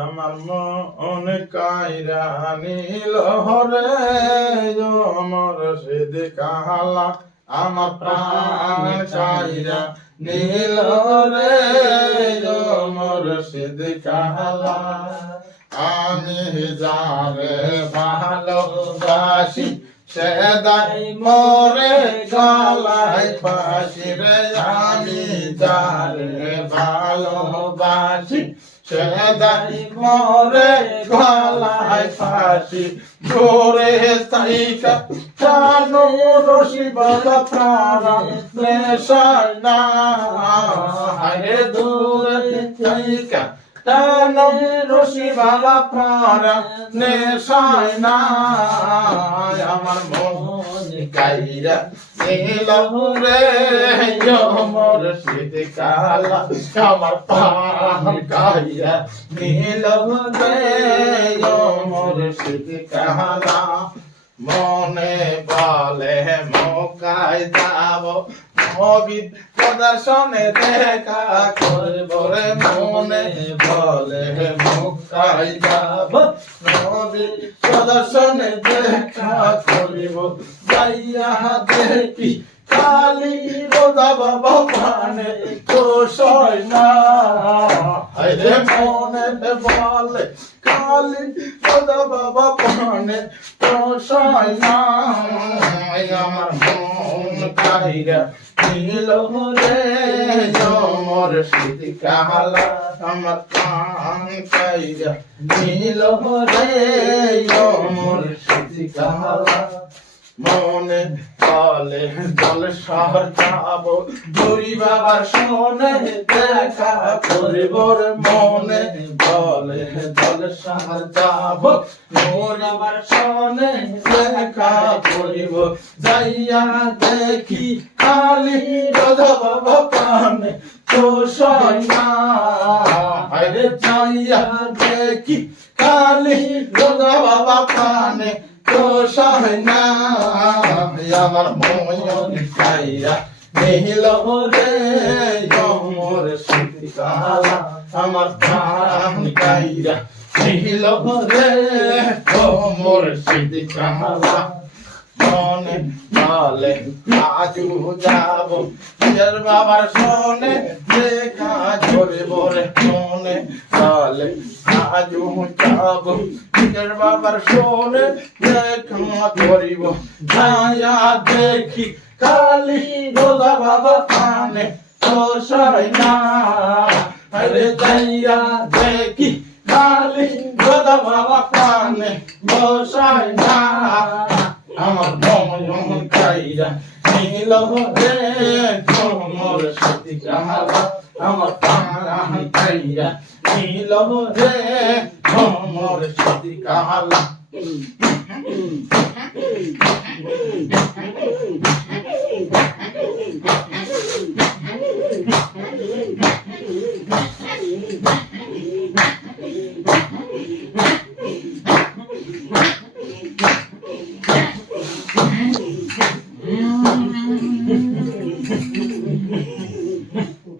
আমার মন কাইরা নীল হরে আমার সিদ কালা আমার প্রাণ কাইরা নীল রে আমার সিদ কালা আমি যারে ভালোবাসি সে দাই মোরে গলায় ফাঁসি রে আমি যারে ভালোবাসি সে দাই মোরে গলায় ফাঁসি জোরে তাইকা জানো রশি বাঁধা প্রাণ নেশায় না হায় দূরে তাইকা জানো রশি বাঁধা প্রাণ নেশায় না আমার মন কাইরা নীল রে আমার সিদ কালা আমার প্রাণ কাইরা নীল রে আমার সিদ কালা মনে বলে মোকায় যাব নবীর প্রদর্শনে দেখা করব রে মনে বলে মোকায় যাব নবীর প্রদর্শনে দেখা করব যাইয়া দেখি কালী রোজা বাবা পানে তো সয় না আরে মনে বলে কালী রোজা বাবা পানে তো সয় না আমার মন কাইরা নীল রে আমার সিদ কালা আমার প্রাণ কাইরা নীল রে আমার সিদ কালা মনে বলে জল শহর যাব গরি বাবার শোনে দেখা করব রে মনে বলে জল শহর যাব গরি বাবার শোনে দেখা করব যাইয়া দেখি কালী রোজা বাবা পানে তো সয় না আরে যাইয়া দেখি কালী রোজা বাবা পানে তো সয় না আমার মন কাইরা নীল রে আমার সিদ কালা আমার প্রাণ কাইরা নীল রে আমার সিদ কালা মনে বলে আজু যাব নিজের বাবার শোনে দেখা করব রে মনে বলে আজু যাব নিজের বাবার শোনে দেখা করিব যাইয়া দেখি কালী রোজা বাবা পানে তো সয় না আরে যাইয়া দেখি কালী রোজা বাবা পানে বসায় না আমার মন কাইরা নীল রে আমার সিদ কালা আমার প্রাণ কাইরা নীল রে আমার সিদ কালা